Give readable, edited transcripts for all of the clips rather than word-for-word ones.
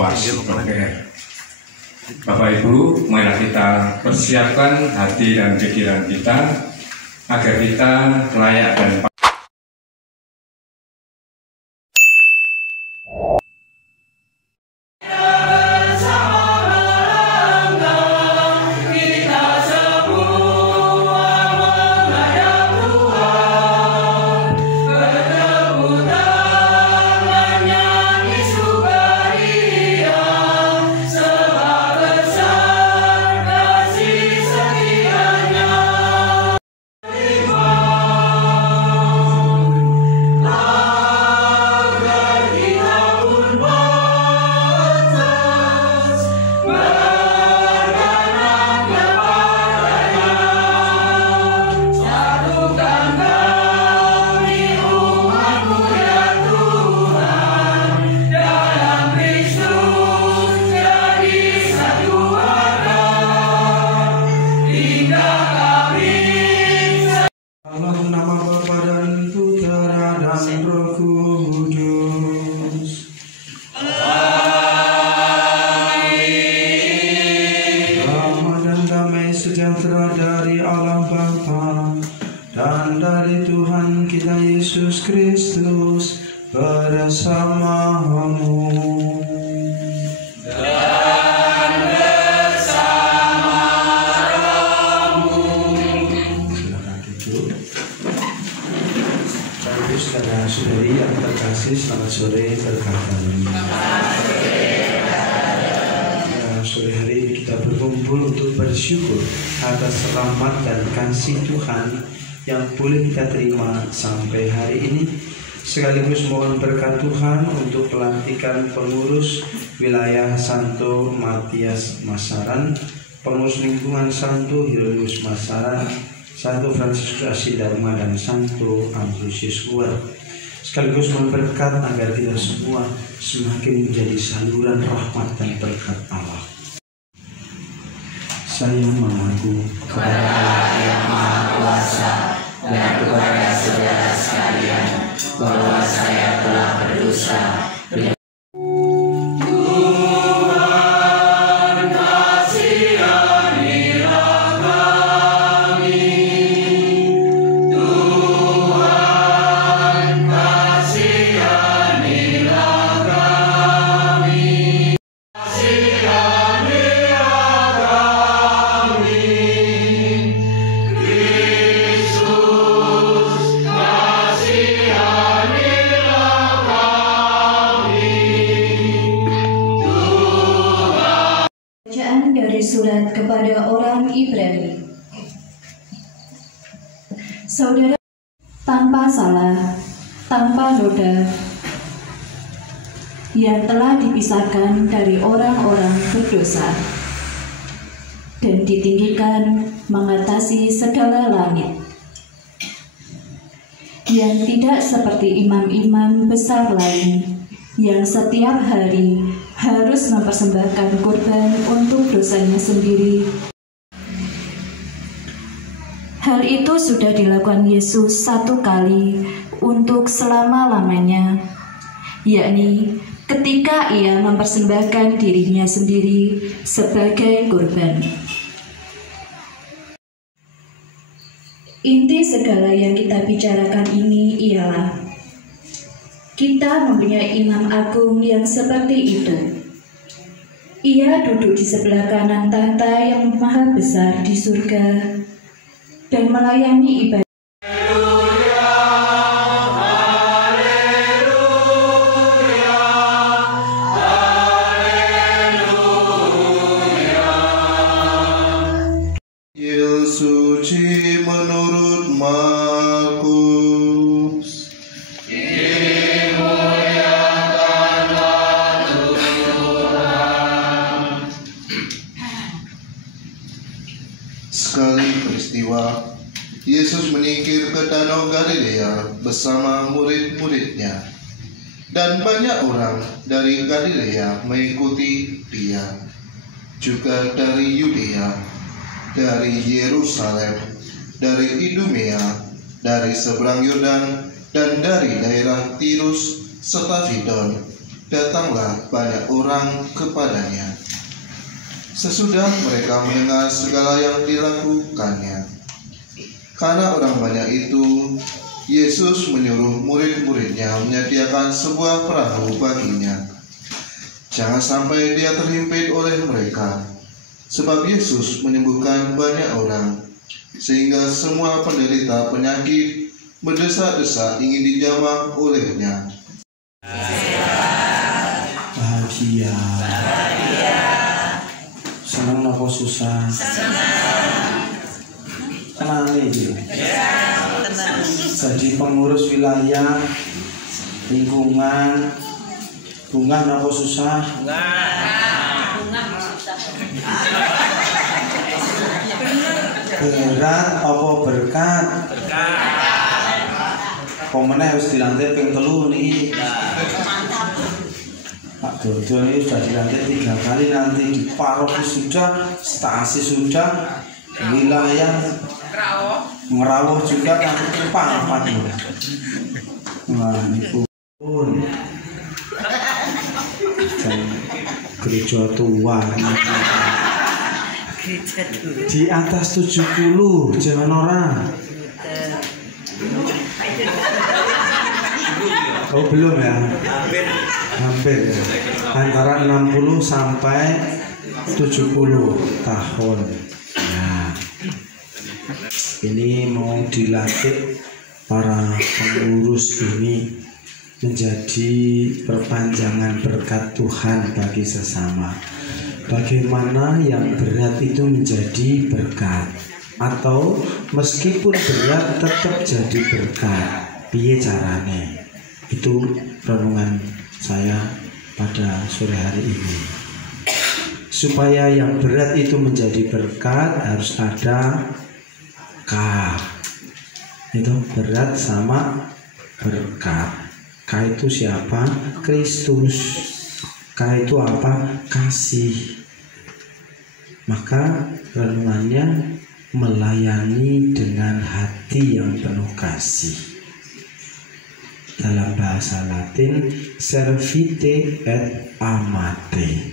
puas bergerak. Bapak Ibu, marilah kita persiapkan hati dan pikiran kita agar kita layak dan sejahtera dari Allah Bapa dan dari Tuhan kita Yesus Kristus bersamamu dan bersama rohmu. Silakan duduk. Bapak saudara-saudari yang terkasih, selamat sore berkah-Tuhan. Sore hari ini kita berkumpul untuk bersyukur atas rahmat dan kasih Tuhan yang boleh kita terima sampai hari ini. Sekaligus mohon berkat Tuhan untuk pelantikan pengurus wilayah Santo Matias Masaran, pengurus lingkungan Santo Hieronymus Masaran, Santo Fransiskus Asidharma, dan Santo Ambrosius Kuat. Sekaligus mohon berkat agar kita semua semakin menjadi saluran rahmat dan berkat Allah. Saya mengaku kepada Allah yang Maha Kuasa dan kepada saudara sekalian bahwa saya telah berdosa. Dari surat kepada orang Ibrani. Saudara, tanpa salah, tanpa noda, yang telah dipisahkan dari orang-orang berdosa dan ditinggikan mengatasi segala langit, yang tidak seperti imam-imam besar lain yang setiap hari harus mempersembahkan kurban untuk dosanya sendiri. Hal itu sudah dilakukan Yesus satu kali untuk selama-lamanya, yakni ketika ia mempersembahkan dirinya sendiri sebagai kurban. Inti segala yang kita bicarakan ini ialah kita mempunyai imam agung yang seperti itu. Ia duduk di sebelah kanan tahta yang maha besar di surga dan melayani ibadah. Injil suci menurut Markus. Sekali peristiwa, Yesus menyingkir ke Danau Galilea bersama murid-muridnya, dan banyak orang dari Galilea mengikuti Dia, juga dari Yudea, dari Yerusalem, dari Idumea, dari seberang Yordan, dan dari daerah Tirus serta Sidon, datanglah banyak orang kepadanya. Sesudah mereka mendengar segala yang dilakukannya, karena orang banyak itu, Yesus menyuruh murid-muridnya menyediakan sebuah perahu baginya. Jangan sampai dia terhimpit oleh mereka, sebab Yesus menyembuhkan banyak orang, sehingga semua penderita penyakit mendesak-desak ingin dijamah olehnya. Bahagia. Senang apa susah? Tenang ini. Jadi pengurus wilayah, lingkungan, bunga apa susah? Berat apa berkat? Pemenang harus dilantik ping 3 nih. Pak Dodo ini sudah dilantik 3 kali, nanti di paroki sudah, stasi sudah, wilayah Merawuh juga, nanti Pangkat. Wah, ini pun gereja tua di atas 70, jangan orang. Oh belum ya? Hampir ya. Antara 60 sampai 70 tahun. Nah, ini mau dilantik para pengurus ini menjadi perpanjangan berkat Tuhan bagi sesama. Bagaimana yang berat itu menjadi berkat, atau meskipun berat tetap jadi berkat. Piye carane? Itu renungan saya pada sore hari ini. Supaya yang berat itu menjadi berkat harus ada K. Itu berat sama berkat. K itu siapa? Kristus. K itu apa? Kasih. Maka renungannya melayani dengan hati yang penuh kasih. Dalam bahasa Latin, servite et amate,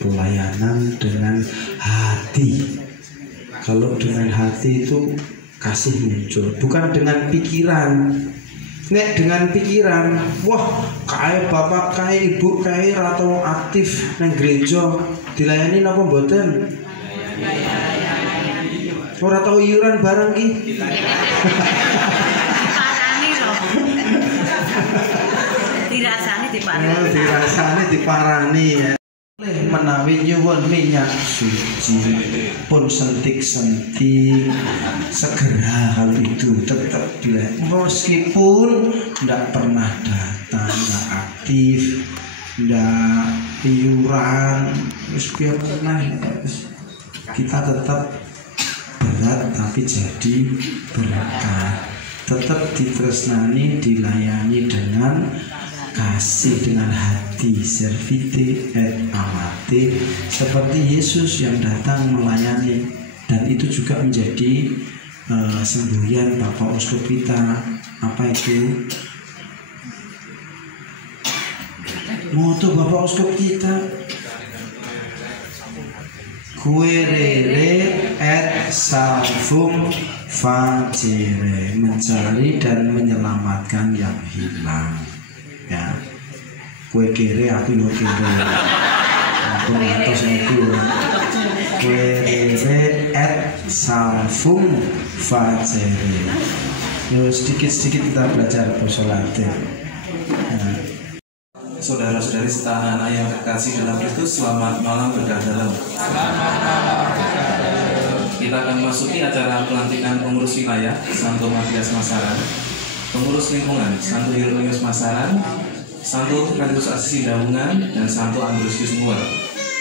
pelayanan dengan hati. Kalau dengan hati itu kasih muncul, bukan dengan pikiran. Nek dengan pikiran, wah kayak bapak, kayak ibu, kayak atau aktif nang gereja, dilayani napa mboten? Ora tau iuran barang ki. Dirasani diparani ya. Menawi nyuwun minyak suci pun sentik-sentik segera hal itu tetap dilayani, meskipun tidak pernah datang, tidak aktif, tidak iuran, terus biar pernah kita tetap berat tapi jadi berkat, tetap ditresnani, dilayani dengan kasih, dengan hati, servite et amate, seperti Yesus yang datang melayani. Dan itu juga menjadi semboyan Bapak Uskup kita. Apa itu? Moto Bapak Uskup kita, Querere et salvum facere, mencari dan menyelamatkan yang hilang. Ya, kue kere aku yo kere. Aku ngatos niku. Querere et salvum facere. Yo sedikit-sedikit kita belajar basa Latin. Saudara-saudari serta anak yang terkasih dalam Kristus, selamat malam berkah dalam. Kita akan masuki acara pelantikan pengurus wilayah Santo Matias Masaran, pengurus lingkungan Santo Hieronymus Masaran, Santo Franciscus Assisi Daungan, dan Santo Ambrosius Muar,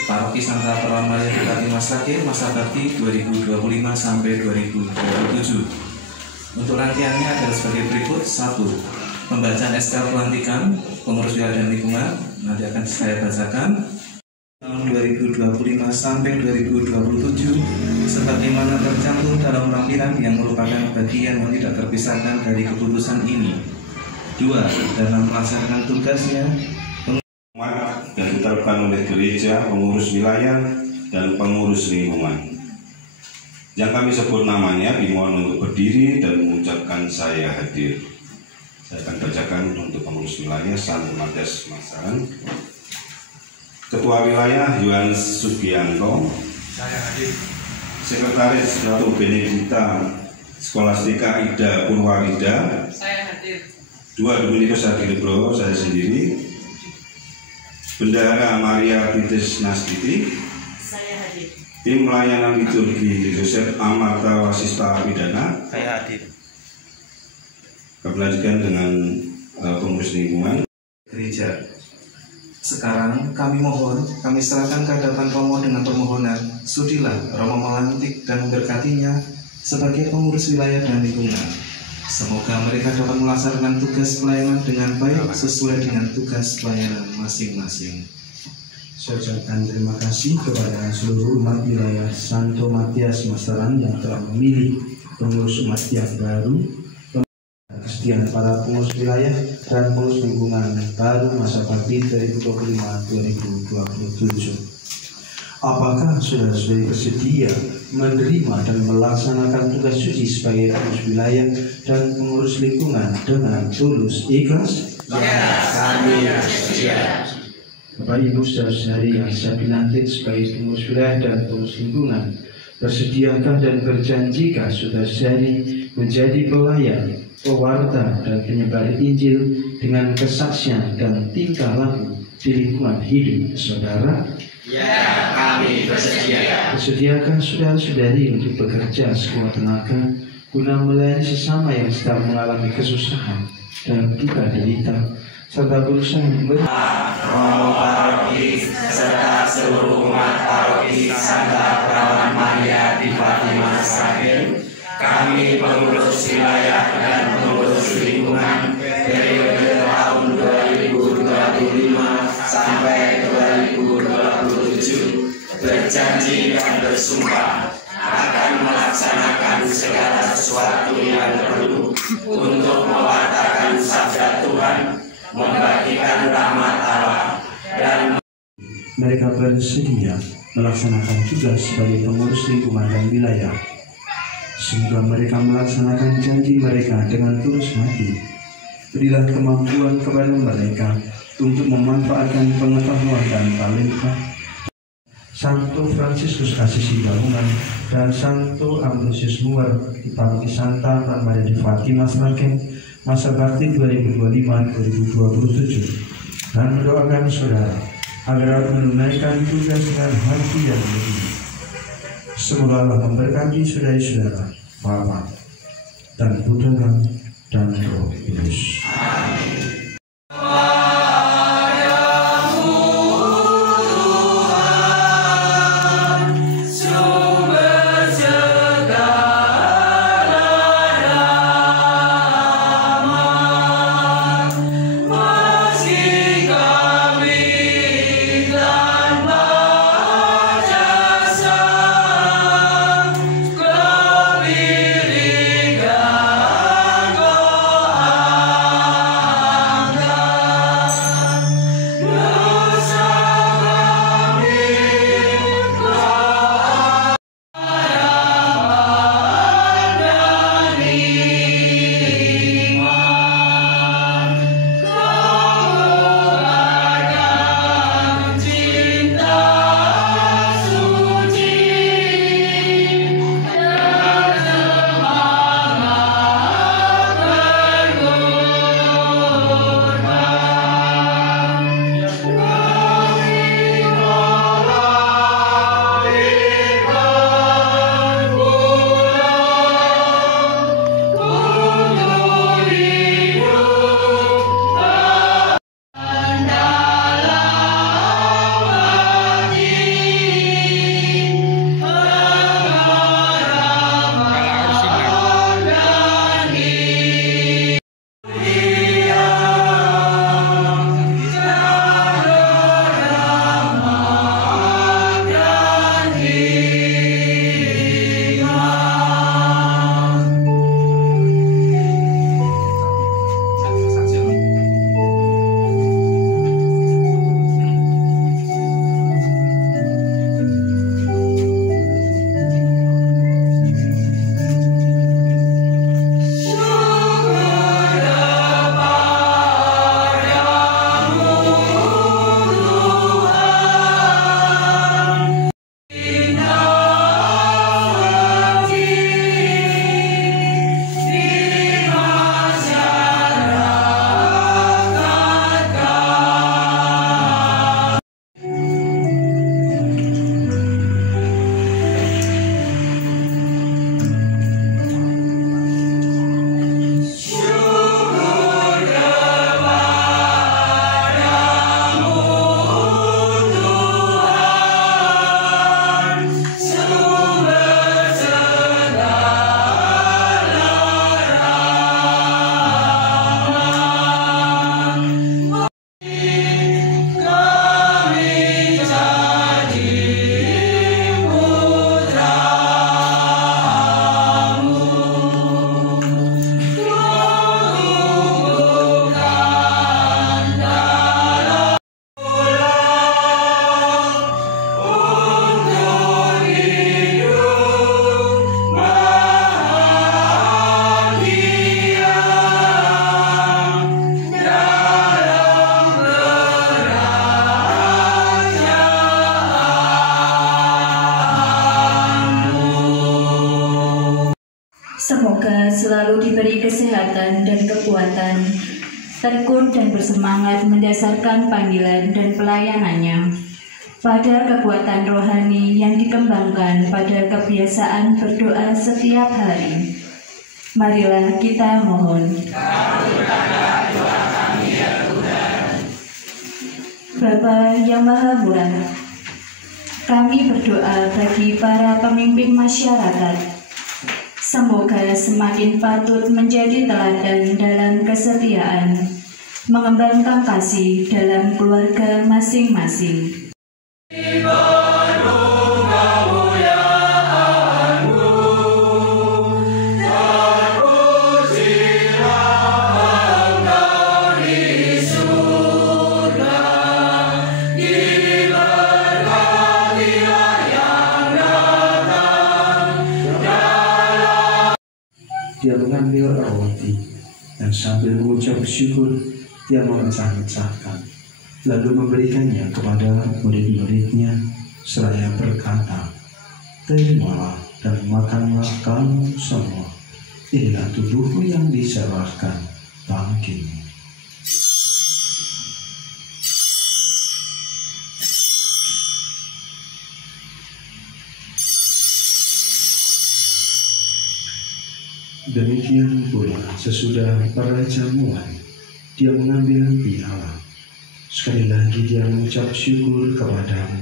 Paroki Santa Peron Maria Bupati Masragen, masa bakti 2025 sampai 2027. Untuk rangkaiannya adalah sebagai berikut: 1. Pembacaan SK pelantikan pengurus wilayah dan lingkungan, nanti akan saya bacakan. Tahun 2025 sampai 2027 sebagaimana tercantum dalam lampiran yang merupakan bagian yang tidak terpisahkan dari keputusan ini. 2. Dalam melaksanakan tugasnya Pengurus Gereja, pengurus wilayah, dan pengurus lingkungan. Yang kami sebut namanya dimohon untuk berdiri dan mengucapkan saya hadir. Saya akan bacakan untuk pengurus wilayah Santo Matias Masaran. Ketua Wilayah Yohanes Subianto. Saya hadir. Sekretaris Ratu Benedikta Skolastika Ida Purwarida. Saya hadir. Dua Dominikus Agilebro, saya sendiri. Bendahara Maria Titis Nastiti. Saya hadir. Tim Pelayanan Liturgi Joseph Amarta Wasista Pidana. Saya hadir. Kami lanjutkan dengan pengurus lingkungan Gereja. Sekarang kami serahkan ke hadapan Romo dengan permohonan, sudilah Romo melantik dan memberkatinya sebagai pengurus wilayah dan lingkungan. Semoga mereka dapat melaksanakan tugas pelayanan dengan baik sesuai dengan tugas pelayanan masing-masing. Saya ucapkan terima kasih kepada seluruh umat wilayah Santo Matias Masaran yang telah memilih pengurus umat yang baru, kesediaan para pengurus wilayah dan pengurus lingkungan baru masa bakti 2025-2027. Apakah saudara-saudari bersedia menerima dan melaksanakan tugas suci sebagai pengurus wilayah dan pengurus lingkungan dengan tulus ikhlas? Ya, kami bersedia. Bapak Ibu saudara-saudari yang saya dilantik sebagai pengurus wilayah dan pengurus lingkungan, bersediakah dan berjanjikah saudara-saudari menjadi pelayan, pewarta dan penyebar Injil dengan kesaksian dan tingkah laku di lingkungan hidup saudara? Ya, kami bersedia. Bersediakah saudara-saudari untuk bekerja sekuat tenaga guna melayani sesama yang sedang mengalami kesusahan dan duka derita, serta berusaha memberi Romo Paroki serta seluruh umat Paroki Santa Perawan Maria di Fatima Sragen, kami pengurus wilayah dan pengurus lingkungan periode tahun 2025 sampai 2027 berjanji dan bersumpah akan melaksanakan segala sesuatu yang perlu untuk mewartakan sabda Tuhan, membagikan rahmat Allah, dan mereka bersedia melaksanakan tugas sebagai pengurus lingkungan dan wilayah. Semoga mereka melaksanakan janji mereka dengan tulus hati. Berilah kemampuan kepada mereka untuk memanfaatkan pengetahuan dan talenta Santo Fransiskus Asisi Daungan dan Santo Ambrosius Muar di Paroki Santa Maria di Fatima Sragen masa bakti 2025-2027, dan mendoakan saudara agar menunaikan tugas dengan hati yang bersih. Semoga Allah memberkati saudara-saudara, Bapa dan Putra dan Roh Kudus. Semoga selalu diberi kesehatan dan kekuatan, tekun dan bersemangat mendasarkan panggilan dan pelayanannya pada kekuatan rohani yang dikembangkan pada kebiasaan berdoa setiap hari. Marilah kita mohon. Bapa yang Maha Murah, kami berdoa bagi para pemimpin masyarakat. Semoga semakin patut menjadi teladan dalam kesetiaan, mengembangkan kasih dalam keluarga masing-masing. Dia mengambil roti dan sambil mengucap syukur dia memecah-mecahkan, lalu memberikannya kepada murid-muridnya seraya berkata, "Terimalah dan makanlah kamu semua, inilah tubuhku yang diserahkan bagimu." Demikian pula sesudah perjamuan, dia mengambil piala. Sekali lagi dia mengucap syukur kepadamu,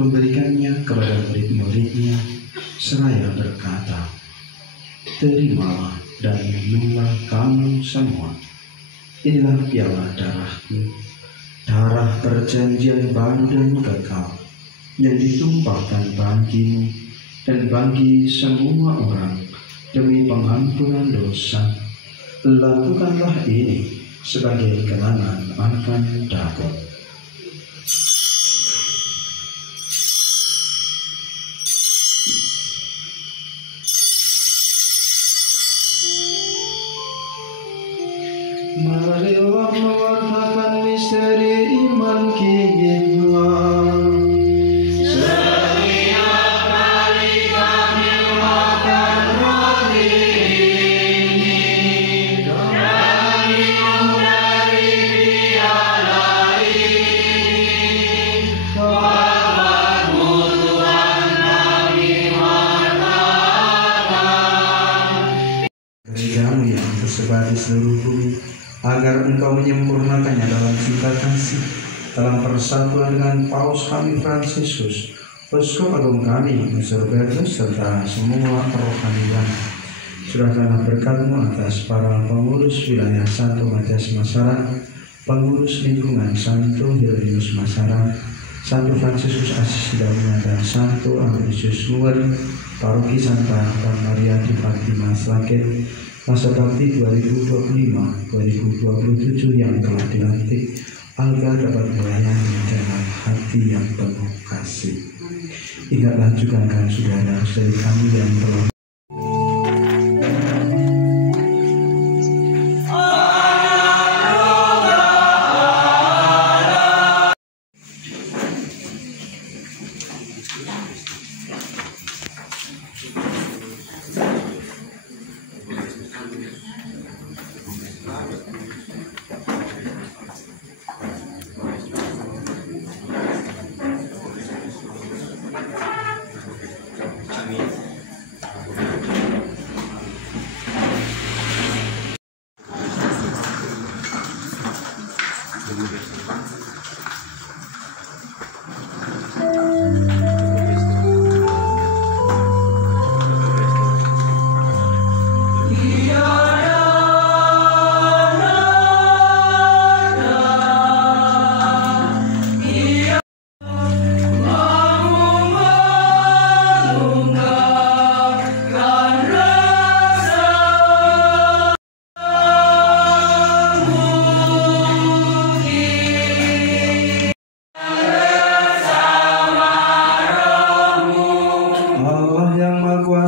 memberikannya kepada murid-muridnya, seraya berkata, "Terimalah dan minumlah kamu semua. Inilah piala darahku, darah perjanjian baru dan kekal, yang ditumpahkan bagimu dan bagi semua orang demi pengampunan dosa. Lakukanlah ini sebagai kenangan akan aku." Marilah mewartakan misteri iman kita. Gerejamu yang tersebar di seluruh bumi, agar engkau menyempurnakannya dalam cinta kasih, dalam persatuan dengan Paus kami Fransiskus, Uskup Agung kami Mesir Bertus, serta semua kerohanian. Serahkanlah berkat-Mu atas para pengurus wilayah Santo Matias Masaran, pengurus lingkungan Santo Hieronymus Masaran, Santo Fransiskus Assisi Daungan, dan Santo Ambrosius Luwer, Paroki Santa Maria di Fatima Sragen, masa bakti 2025-2027 yang telah dilantik, agar dapat melayani dengan hati yang penuh kasih. Ingatlah juga kan saudara-saudari kami yang telah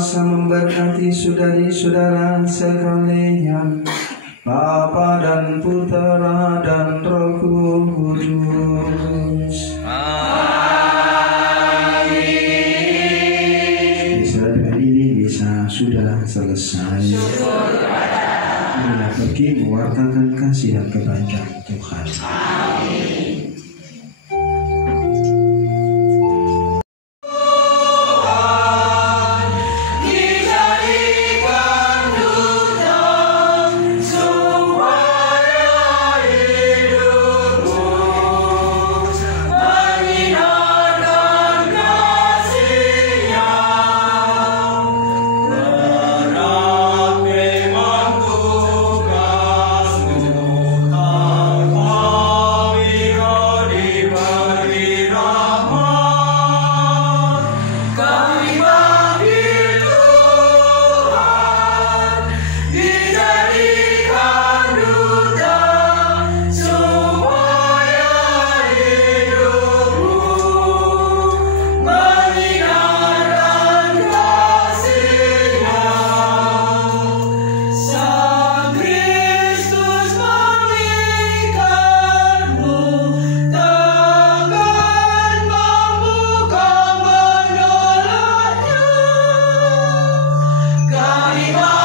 memberkati saudari-saudara sekalian, Bapa dan Putera dan Roh Kudus. Amin. Bisa dengan ini bisa sudah selesai. Mana pergi mewartakan kasih dan kebaikan Tuhan. Amin. Kami